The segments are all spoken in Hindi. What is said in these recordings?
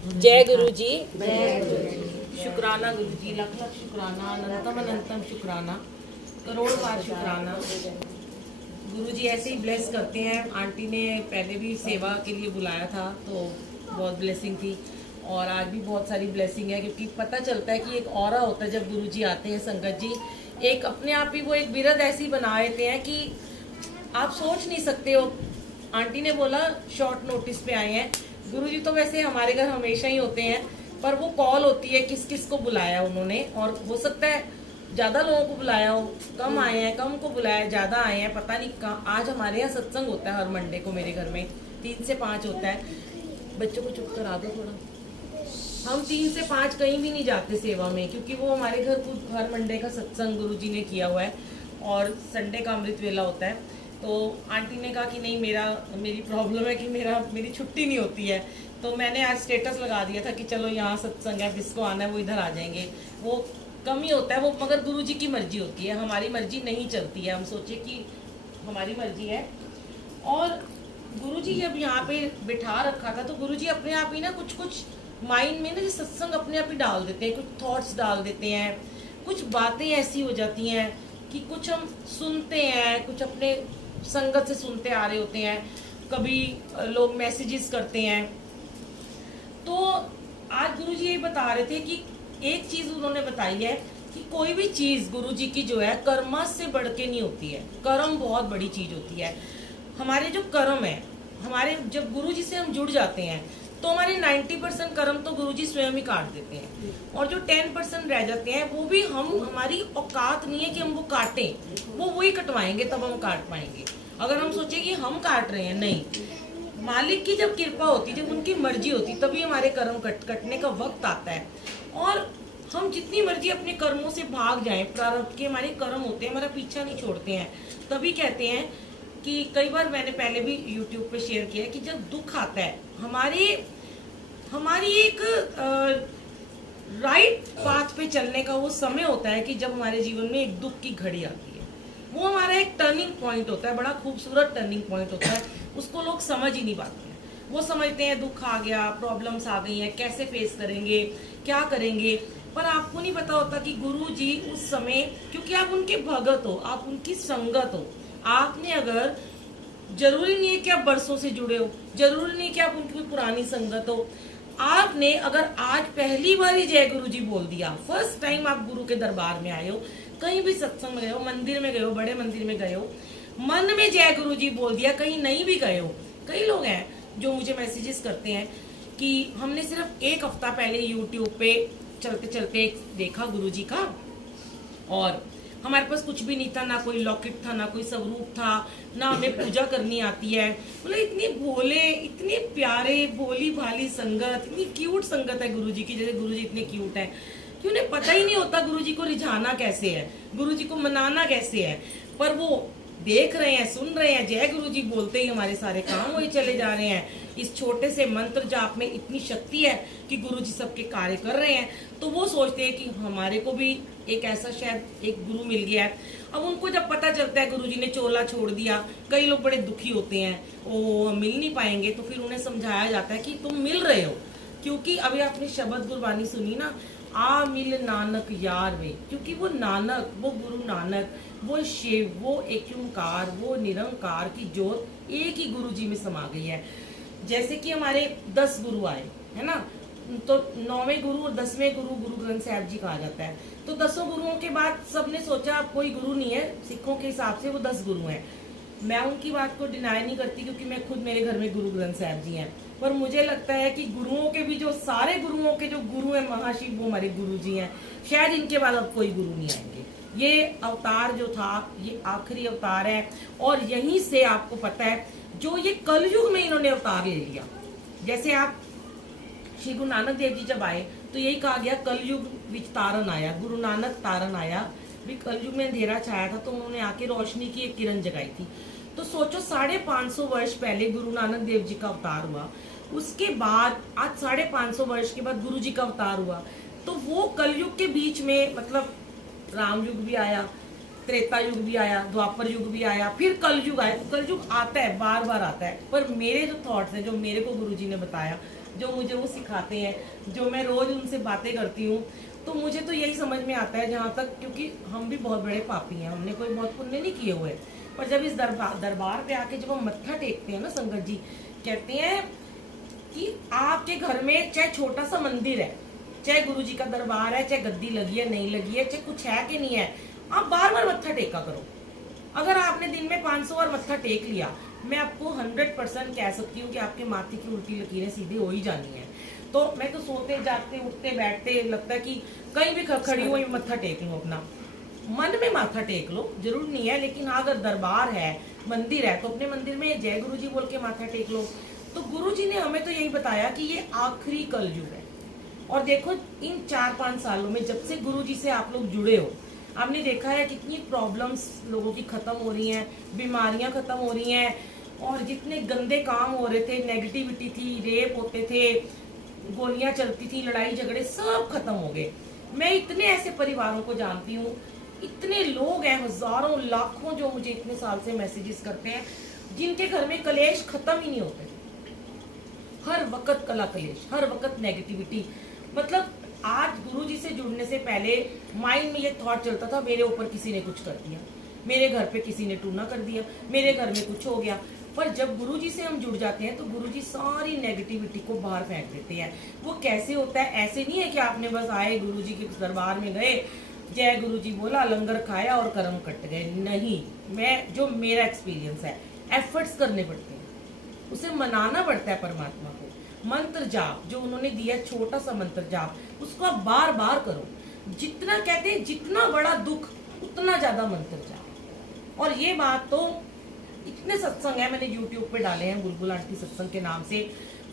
जय गुरु जी। शुक्राना गुरु जी, लख लख शुक्राना, अनंतम अनंतम शुक्राना, करोड़ बार शुक्राना। गुरु जी ऐसे ही ब्लेस करते हैं। आंटी ने पहले भी सेवा के लिए बुलाया था तो बहुत ब्लेसिंग थी, और आज भी बहुत सारी ब्लेसिंग है, क्योंकि पता चलता है कि एक ऑरा होता है जब गुरु जी आते हैं। संगत जी एक अपने आप ही वो एक बिरद ऐसी बना देते हैं कि आप सोच नहीं सकते हो। आंटी ने बोला शॉर्ट नोटिस पे आए हैं। गुरुजी तो वैसे हमारे घर हमेशा ही होते हैं, पर वो कॉल होती है किस किस को बुलाया उन्होंने, और हो सकता है ज्यादा लोगों को बुलाया हो, कम आए हैं, कम को बुलाया, ज्यादा आए हैं, पता नहीं कहाँ। आज हमारे यहाँ सत्संग होता है हर मंडे को, मेरे घर में 3 से 5 होता है। बच्चों को चुप करा दो थोड़ा। हम 3 से 5 कहीं भी नहीं जाते सेवा में, क्योंकि वो हमारे घर खुद हर मंडे का सत्संग गुरुजी ने किया हुआ है, और संडे का अमृत वेला होता है। तो आंटी ने कहा कि नहीं, मेरी प्रॉब्लम है कि मेरी छुट्टी नहीं होती है। तो मैंने आज स्टेटस लगा दिया था कि चलो यहाँ सत्संग है, जिसको आना है वो इधर आ जाएंगे। वो कम ही होता है वो, मगर गुरुजी की मर्जी होती है, हमारी मर्जी नहीं चलती है। हम सोचे कि हमारी मर्जी है। और गुरुजी जब यहाँ पे बिठा रखा था तो गुरुजी अपने आप ही ना कुछ कुछ माइंड में ना जो सत्संग अपने आप ही डाल देते हैं, कुछ थॉट्स डाल देते हैं, कुछ बातें ऐसी हो जाती हैं कि कुछ हम सुनते हैं, कुछ अपने संगत से सुनते आ रहे होते हैं, कभी लोग मैसेजेस करते हैं। तो आज गुरुजी यही बता रहे थे कि एक चीज उन्होंने बताई है कि कोई भी चीज गुरुजी की जो है कर्म से बढ़ के नहीं होती है। कर्म बहुत बड़ी चीज होती है। हमारे जो कर्म है, हमारे जब गुरुजी से हम जुड़ जाते हैं तो हमारे 90% कर्म तो गुरुजी स्वयं ही काट देते हैं, और जो 10% रह जाते हैं वो भी हमारी औकात नहीं है कि हम वो काटें, वो वही कटवाएंगे तब हम काट पाएंगे। अगर हम सोचे कि हम काट रहे हैं, नहीं, मालिक की जब कृपा होती, जब उनकी मर्जी होती, तभी हमारे कर्म कटने का वक्त आता है। और हम जितनी मर्जी अपने कर्मों से भाग जाएं, प्रारब्ध के हमारे कर्म होते हैं, हमारा पीछा नहीं छोड़ते हैं। तभी कहते हैं कि कई बार मैंने पहले भी यूट्यूब पे शेयर किया है कि जब दुख आता है, हमारी एक राइट पाथ पे चलने का वो समय होता है कि जब हमारे जीवन में एक दुख की घड़ी आती है। वो हमारा एक टर्निंग पॉइंट होता है, बड़ा खूबसूरत टर्निंग पॉइंट होता है। उसको लोग समझ ही नहीं पाते हैं। वो समझते हैं दुख आ गया, प्रॉब्लम्स आ गई हैं, कैसे फेस करेंगे, क्या करेंगे, पर आपको नहीं पता होता कि गुरु जी उस समय, क्योंकि आप उनके भगत हो, आप उनकी संगत हो, आपने अगर, जरूरी नहीं है कि आप बरसों से जुड़े हो, जरूरी नहीं कि आप उनकी पुरानी संगत हो, आपने अगर आज पहली बार ही जय गुरु जी बोल दिया, फर्स्ट टाइम आप गुरु के दरबार में आए हो, कहीं भी सत्संग में गए हो, मंदिर में गए हो, बड़े मंदिर में गए हो, मन में जय गुरु जी बोल दिया, कहीं नहीं भी गए हो। कई लोग हैं जो मुझे मैसेजेस करते हैं कि हमने सिर्फ 1 हफ्ता पहले यूट्यूब पे चलते चलते देखा गुरु जी का, और हमारे पास कुछ भी नहीं था, ना कोई लॉकेट था, ना कोई स्वरूप था, ना हमें पूजा करनी आती है। मतलब इतनी भोले, इतने प्यारे, भोली भाली संगत, इतनी क्यूट संगत है गुरुजी की, जैसे गुरुजी इतने क्यूट हैं कि उन्हें पता ही नहीं होता गुरुजी को रिझाना कैसे है, गुरुजी को मनाना कैसे है, पर वो देख रहे हैं, सुन रहे हैं, जय गुरु जी बोलते ही हमारे सारे काम वही चले जा रहे हैं। इस छोटे से मंत्र जाप में इतनी शक्ति है कि गुरु जी सबके कार्य कर रहे हैं। तो वो सोचते हैं कि हमारे को भी एक ऐसा शायद एक गुरु मिल गया है। अब उनको जब पता चलता है गुरु जी ने चोला छोड़ दिया, कई लोग बड़े दुखी होते हैं, ओ हम मिल नहीं पाएंगे, तो फिर उन्हें समझाया जाता है कि तुम मिल रहे हो, क्योंकि अभी आपने शब्द गुरबानी सुनी ना, आ मिल नानक यार वे, क्योंकि वो नानक, वो गुरु नानक, वो शिव, वो एक ओंकार, वो निरंकार की जोत एक ही गुरु जी में समा गई है। जैसे कि हमारे 10 गुरु आए है ना, तो 9वें गुरु और 10वें गुरु गुरु ग्रंथ साहब जी कहा जाता है। तो 10 गुरुओं के बाद सबने सोचा अब कोई गुरु नहीं है, सिखों के हिसाब से वो 10 गुरु हैं। मैं उनकी बात को डिनाई नहीं करती, क्योंकि मैं खुद, मेरे घर में गुरु ग्रंथ साहब जी हैं, पर मुझे लगता है कि गुरुओं के भी जो सारे गुरुओं के जो गुरु हैं महाशिव, वो हमारे गुरु जी हैं। शायद इनके बाद अब कोई गुरु नहीं आएंगे। ये अवतार जो था ये आखिरी अवतार है, और यहीं से आपको पता है जो ये कलयुग में इन्होंने अवतार ले लिया। जैसे आप श्री गुरु नानक देव जी जब आए तो यही कहा गया कलयुग विच तारन आया, गुरु नानक तारन आया, भी कलयुग में अंधेरा छाया था तो उन्होंने आके रोशनी की एक किरण जगाई थी। तो सोचो 550 वर्ष पहले गुरु नानक देव जी का अवतार हुआ, उसके बाद आज 550 वर्ष के बाद गुरु जी का अवतार हुआ। तो वो कलयुग के बीच में, मतलब राम युग भी आया, त्रेता युग भी आया, द्वापर युग भी आया, फिर कलयुग आया। कलयुग आता है, बार बार आता है, पर मेरे जो थॉट्स हैं, जो मेरे को गुरुजी ने बताया, जो मुझे वो सिखाते हैं, जो मैं रोज उनसे बातें करती हूँ, तो मुझे तो यही समझ में आता है जहाँ तक, क्योंकि हम भी बहुत बड़े पापी हैं, हमने कोई बहुत पुण्य नहीं किए हुए, पर जब इस दरबार पे आके जब हम मत्था टेकते हैं ना, संगत जी कहते हैं कि आपके घर में चाहे छोटा सा मंदिर है, चाहे गुरु जी का दरबार है, चाहे गद्दी लगी है नहीं लगी है, चाहे कुछ है कि नहीं है, आप बार बार मत्था टेका करो। अगर आपने दिन में 500 बार मत्था टेक लिया, मैं आपको 100% कह सकती हूँ कि आपके माथे की उल्टी लकीरें सीधे हो ही जानी है। तो मैं तो सोते जागते उठते बैठते लगता है कि कहीं भी खड़ी हुई मत्था टेक लूँ, अपना मन में माथा टेक लो, जरूर नहीं है, लेकिन हाँ अगर दरबार है, मंदिर है, तो अपने मंदिर में जय गुरु जी बोल के माथा टेक लो। तो गुरु जी ने हमें तो यही बताया कि ये आखिरी कलयुग है। और देखो इन 4-5 सालों में जब से गुरु जी से आप लोग जुड़े हो, आपने देखा है कितनी प्रॉब्लम्स लोगों की खत्म हो रही हैं, बीमारियां खत्म हो रही हैं, और जितने गंदे काम हो रहे थे, नेगेटिविटी थी, रेप होते थे, गोलियां चलती थी, लड़ाई झगड़े सब खत्म हो गए। मैं इतने ऐसे परिवारों को जानती हूँ, इतने लोग हैं, हजारों लाखों, जो मुझे इतने साल से मैसेजेस करते हैं, जिनके घर में कलेश खत्म ही नहीं होते, हर वक्त कला कलेश, हर वक्त नेगेटिविटी। मतलब आज गुरुजी से जुड़ने से पहले माइंड में ये थॉट चलता था, मेरे ऊपर किसी ने कुछ कर दिया, मेरे घर पे किसी ने टूना कर दिया, मेरे घर में कुछ हो गया। पर जब गुरुजी से हम जुड़ जाते हैं तो गुरुजी सारी नेगेटिविटी को बाहर फेंक देते हैं। वो कैसे होता है? ऐसे नहीं है कि आपने बस आए गुरुजी के दरबार में गए, जय गुरुजी बोला, लंगर खाया और कर्म कट गए। नहीं, मैं जो मेरा एक्सपीरियंस है, एफर्ट्स करने पड़ते हैं, उसे मनाना पड़ता है परमात्मा को। मंत्र जाप जो उन्होंने दिया, छोटा सा मंत्र जाप, उसको आप बार बार करो। जितना कहते हैं जितना बड़ा दुख उतना ज्यादा मंत्र जाप। और ये बात तो इतने सत्संग है मैंने यूट्यूब पे डाले हैं बुलबुल आंटी सत्संग के नाम से,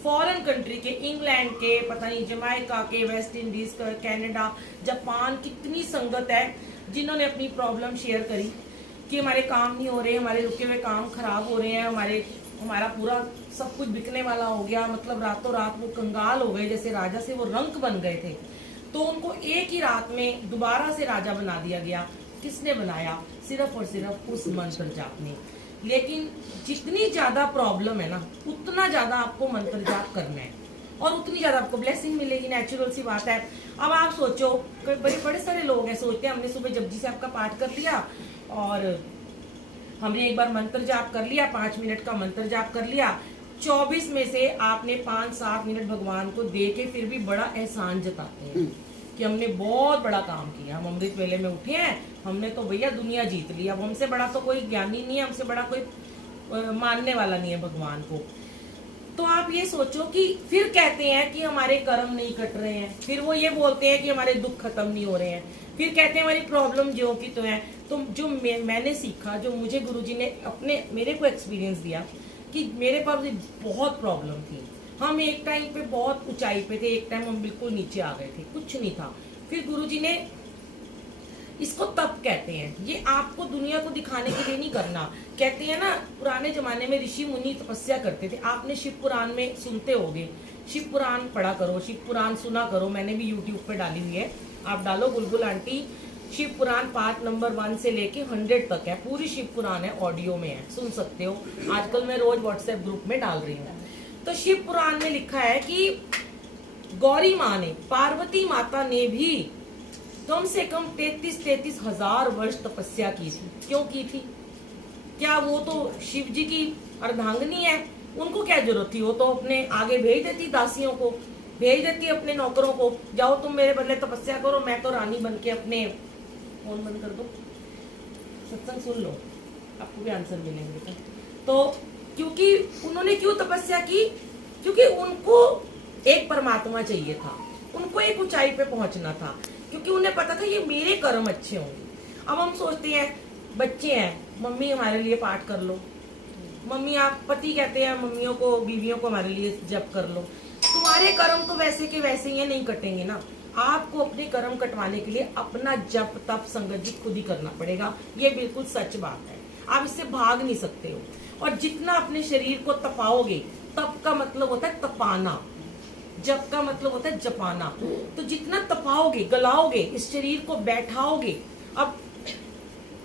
फॉरेन कंट्री के, इंग्लैंड के, पता नहीं जमाइका के, वेस्ट इंडीज का, कनाडा, जापान, कितनी संगत है जिन्होंने अपनी प्रॉब्लम शेयर करी कि हमारे काम नहीं हो रहे, हमारे रुके हुए काम खराब हो रहे हैं, हमारा पूरा सब कुछ बिकने वाला हो गया। मतलब रातों रात वो कंगाल हो गए, जैसे राजा से वो रंक बन गए थे, तो उनको एक ही रात में दोबारा से राजा बना दिया गया। किसने बनाया? सिर्फ और सिर्फ उस मंत्र जाप ने। लेकिन जितनी ज्यादा प्रॉब्लम है ना, उतना ज्यादा आपको मंत्र जाप करना है और उतनी ज्यादा आपको ब्लेसिंग मिलेगी। नेचुरल सी बात है। अब आप सोचो, बड़े सारे लोग हैं सोचते हैं हमने सुबह जपजी साहब का पाठ कर लिया और हमने एक बार मंत्र जाप कर लिया, 5 मिनट का मंत्र जाप कर लिया, 24 में से आपने 5-7 मिनट भगवान को दे के फिर भी बड़ा एहसान जताते हैं कि हमने बहुत बड़ा काम किया, हम अमृत वेले में उठे हैं, हमने तो भैया दुनिया जीत ली। अब हमसे बड़ा तो कोई ज्ञानी नहीं है, हमसे बड़ा कोई मानने वाला नहीं है भगवान को। तो आप ये सोचो कि फिर कहते हैं कि हमारे कर्म नहीं कट रहे हैं, फिर वो ये बोलते हैं कि हमारे दुख खत्म नहीं हो रहे हैं, फिर कहते हैं हमारी प्रॉब्लम जो की तो है। तो जो मैंने सीखा, जो मुझे गुरुजी ने मेरे को एक्सपीरियंस दिया कि मेरे पास बहुत प्रॉब्लम थी, हम एक टाइम पे बहुत ऊंचाई पे थे, एक टाइम हम बिल्कुल नीचे आ गए थे, कुछ नहीं था। फिर गुरुजी ने, इसको तप कहते हैं, ये आपको दुनिया को दिखाने के लिए नहीं करना। कहते हैं ना, पुराने जमाने में ऋषि मुनि तपस्या करते थे, आपने शिव पुराण में सुनते होगे, शिव पुराण पढ़ा करो, शिव पुराण सुना करो, मैंने भी यूट्यूब पे डाली हुई है, आप डालो बुलबुल आंटी शिव पुराण, पार्ट नंबर 1 से लेके 100 तक है, पूरी शिव पुराण है, ऑडियो में है, सुन सकते हो। आजकल मैं रोज व्हाट्सएप ग्रुप में डाल रही हूँ। तो शिव पुराण में लिखा है कि गौरी माँ ने, पार्वती माता ने भी कम से कम 33 हजार वर्ष तपस्या की थी। क्यों की थी? क्या वो तो शिव जी की अर्धांगिनी है, उनको क्या जरूरत थी? वो तो अपने आगे भेज देती, दासियों को भेज देती, अपने नौकरों को, जाओ तुम मेरे बदले तपस्या करो, मैं तो रानी बन के अपने, फोन बंद कर दो, सत्संग सुन लो, आपको भी आंसर मिलेंगे। तो क्योंकि उन्होंने क्यों तपस्या की? क्योंकि उनको एक परमात्मा चाहिए था, उनको एक ऊंचाई पे पहुंचना था, क्योंकि उन्हें पता था ये मेरे कर्म अच्छे होंगे। अब हम सोचते हैं, बच्चे हैं, मम्मी हमारे लिए पाठ कर लो, मम्मी आप, पति कहते हैं मम्मियों को, बीवियों को हमारे लिए जप कर लो। तुम्हारे कर्म तो वैसे के वैसे ही नहीं कटेंगे ना। आपको अपने कर्म कटवाने के लिए अपना जप तप संगत जी खुद ही करना पड़ेगा। ये बिल्कुल सच बात है, आप इससे भाग नहीं सकते हो। और जितना अपने शरीर को तपाओगे, तप का मतलब होता है तपाना, जप का मतलब होता है जपाना। तो जितना तपाओगे, गलाओगे, इस शरीर को बैठाओगे। अब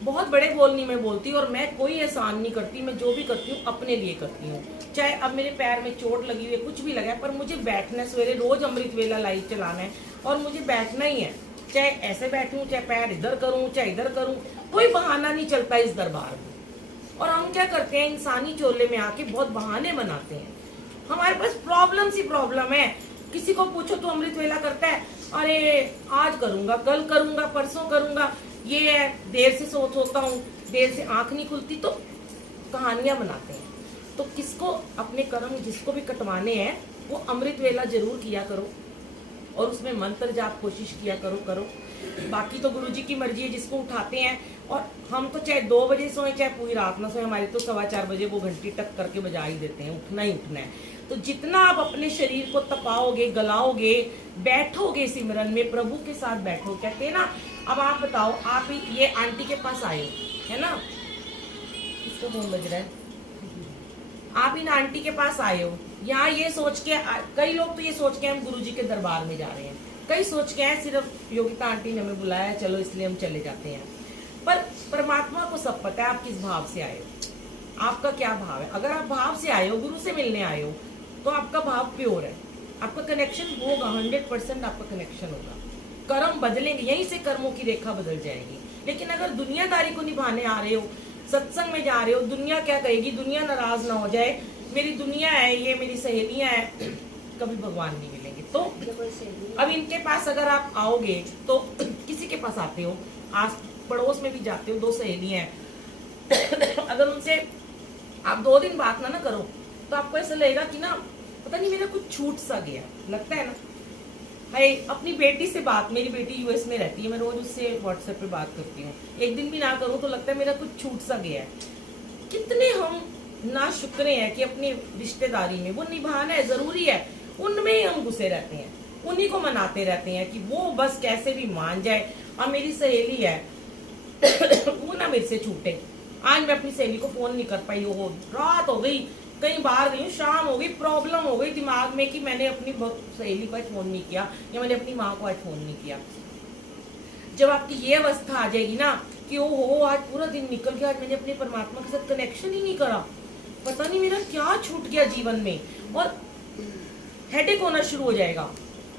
बहुत बड़े बोल नहीं मैं बोलती, और मैं कोई एहसान नहीं करती, मैं जो भी करती हूँ अपने लिए करती हूँ। चाहे अब मेरे पैर में चोट लगी हुई है, कुछ भी लगा है, पर मुझे बैठना, सवेरे रोज अमृत वेला लाइव चलाना है और मुझे बैठना ही है। चाहे ऐसे बैठूं, चाहे पैर इधर करूं, चाहे इधर करूं, कोई बहाना नहीं चलता इस दरबार में। और हम क्या करते हैं, इंसानी चोले में आके बहुत बहाने बनाते हैं। हमारे पास प्रॉब्लम ही प्रॉब्लम है। किसी को पूछो तो अमृत वेला करता है, अरे आज करूंगा, कल करूंगा, परसों करूंगा, ये है, देर से सोता हूँ, देर से आंख नहीं खुलती, तो कहानियां बनाते हैं। तो किसको अपने कर्म जिसको भी कटवाने हैं वो अमृत वेला जरूर किया करो और उसमें मंत्र जाप कोशिश किया करो। बाकी तो गुरुजी की मर्जी है, जिसको उठाते हैं। और हम तो चाहे 2 बजे सोए, चाहे पूरी रात ना सोए, हमारे तो 4:15 बजे वो घंटी टक करके बजा ही देते हैं, उठना ही उठना है। तो जितना आप अपने शरीर को तपाओगे, गलाओगे, बैठोगे सिमरन में, प्रभु के साथ बैठो। कहते हैं ना, अब आप बताओ, आप ये आंटी के पास आए है ना, किसका फोन बज रहा है, आप इन आंटी के पास आए हो, यहाँ ये सोच के, कई लोग तो ये सोच के हम गुरुजी के दरबार में जा रहे हैं, कई सोच के हैं सिर्फ योगिता आंटी ने हमें बुलाया है, चलो इसलिए हम चले जाते हैं। पर परमात्मा को सब पता है आप किस भाव से आए हो, आपका क्या भाव है। अगर आप भाव से आए हो, गुरु से मिलने आए हो, तो आपका भाव प्योर है, आपका कनेक्शन होगा, 100% आपका कनेक्शन होगा। कर्म बदलेंगे, यहीं से कर्मों की रेखा बदल जाएगी। लेकिन अगर दुनियादारी को निभाने आ रहे हो, सत्संग में जा रहे हो, दुनिया क्या कहेगी, दुनिया नाराज ना हो जाए, मेरी दुनिया है, ये मेरी सहेलियां हैं, कभी भगवान नहीं मिलेंगे। तो अब इनके पास अगर आप आओगे तो किसी के पास आते हो, आस पड़ोस में भी जाते हो, 2 सहेलियां हैं अगर उनसे आप 2 दिन बात ना करो तो आपको ऐसा लगेगा कि ना, पता नहीं मेरा कुछ छूट सा गया, लगता है ना। है अपनी बेटी से बात, मेरी बेटी यूएस में रहती है, मैं रोज उससे व्हाट्सएप पे बात करती हूँ, एक दिन भी ना करूँ तो लगता है मेरा कुछ छूट सा गया है। कितने हम ना शुक्रे हैं कि अपनी रिश्तेदारी में वो निभाना है, जरूरी है, उनमें ही हम घुसे रहते हैं, उन्हीं को मनाते रहते हैं कि वो बस कैसे भी मान जाए। और मेरी सहेली है वो ना मेरे से छूटे। आज मैं अपनी सहेली को फोन नहीं कर पाई, हो रात हो गई, कहीं बाहर गई, शाम हो गई, प्रॉब्लम हो गई दिमाग में कि मैंने अपनी सहेली को आज फोन नहीं किया या मैंने अपनी माँ को आज फोन नहीं किया। जब आपकी ये अवस्था आ जाएगी ना कि ओ हो आज पूरा दिन निकल गया, आज मैंने अपने परमात्मा के साथ कनेक्शन ही नहीं करा, पता नहीं मेरा क्या छूट गया जीवन में, और हेडेक होना शुरू हो जाएगा,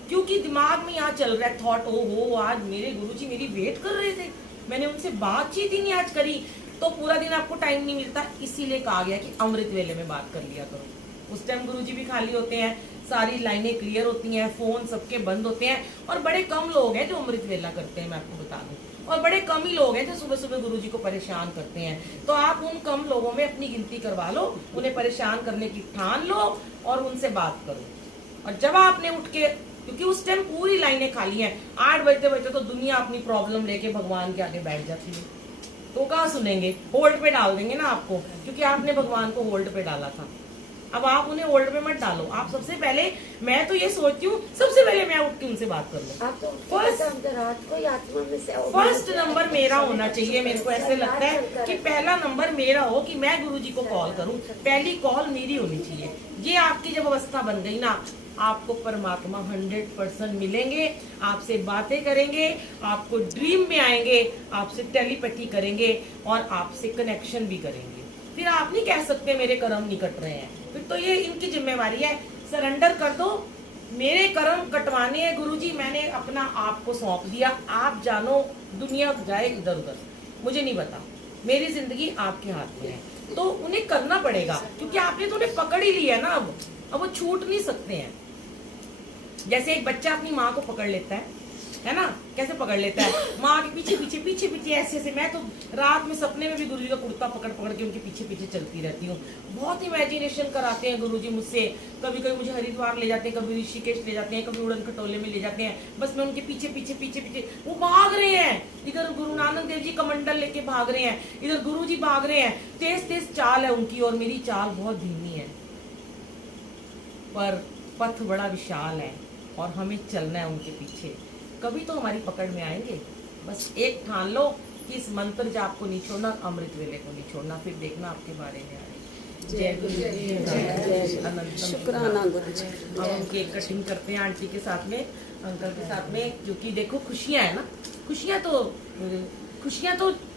क्योंकि दिमाग में यहाँ चल रहा है थॉट, ओ हो आज मेरे गुरुजी मेरी वेट कर रहे थे, मैंने उनसे बातचीत ही नहीं आज करी, तो पूरा दिन आपको टाइम नहीं मिलता। इसीलिए कहा गया कि अमृत वेले में बात कर लिया करो। उस टाइम गुरुजी भी खाली होते हैं, सारी लाइनें क्लियर होती हैं, फोन सबके बंद होते हैं, और बड़े कम लोग हैं जो अमृत वेला करते हैं, मैं आपको बता दूं, और बड़े कम ही लोग हैं जो सुबह सुबह गुरुजी को परेशान करते हैं। तो आप उन कम लोगों में अपनी गिनती करवा लो, उन्हें परेशान करने की ठान लो और उनसे बात करो। और जब आपने उठ के, क्योंकि उस टाइम पूरी लाइनें खाली हैं, 8 बजते बजते तो दुनिया अपनी प्रॉब्लम लेके भगवान के आगे बैठ जाती है, तो कहाँ सुनेंगे, होल्ड पे डाल देंगे ना आपको, क्योंकि आपने भगवान को होल्ड पे डाला था। अब आप उन्हें होल्ड पे मत डालो, आप सबसे पहले, मैं तो ये सोचती हूँ सबसे पहले मैं उठ के उनसे बात कर लूँ। फर्स्ट नंबर मेरा होना चाहिए, मेरे को ऐसे लगता है कि पहला नंबर मेरा हो कि मैं गुरुजी को कॉल करूँ, पहली कॉल मेरी होनी चाहिए। ये आपकी जब अवस्था बन गई ना, आपको परमात्मा 100% मिलेंगे, आपसे बातें करेंगे, आपको ड्रीम में आएंगे, आपसे टेलीपैथी करेंगे और आपसे कनेक्शन भी करेंगे। फिर आप नहीं कह सकते मेरे कर्म नहीं कट रहे हैं, फिर तो ये इनकी जिम्मेवारी है। सरेंडर कर दो, मेरे कर्म कटवाने हैं गुरुजी, मैंने अपना आपको सौंप दिया, आप जानो, दुनिया जाए इधर उधर, मुझे नहीं पता, मेरी जिंदगी आपके हाथ में है। तो उन्हें करना पड़ेगा, क्योंकि आपने तो उन्हें पकड़ ही लिया ना, अब वो छूट नहीं सकते हैं। जैसे एक बच्चा अपनी माँ को पकड़ लेता है ना, कैसे पकड़ लेता है, माँ के पीछे पीछे पीछे पीछे ऐसे ऐसे। मैं तो रात में सपने में भी गुरुजी का कुर्ता पकड़ पकड़ के उनके पीछे पीछे चलती रहती हूँ। बहुत इमेजिनेशन कराते हैं गुरुजी मुझसे, कभी कभी मुझे हरिद्वार ले जाते हैं, कभी ऋषिकेश ले जाते हैं, कभी उड़न खटोले में ले जाते हैं, बस मैं उनके पीछे पीछे पीछे पीछे, वो भाग रहे हैं, इधर गुरु नानक देव जी कमंडल लेके भाग रहे हैं, इधर गुरुजी भाग रहे हैं, तेज तेज चाल है उनकी और मेरी चाल बहुत धीमी है, पर पथ बड़ा विशाल है और हमें चलना है उनके पीछे। कभी तो हमारी पकड़ में आएंगे। बस एक ठान लो कि इस मंत्र जाप को नहीं छोड़ना, अमृत वेले को नहीं छोड़ना, फिर देखना आपके बारे में आए। जय गुरु जी, अनंत शुक्राना गुरु जी। अब हम केक कटिंग करते हैं आंटी के साथ में, अंकल के साथ में, क्योंकि देखो खुशियां है ना, खुशियां तो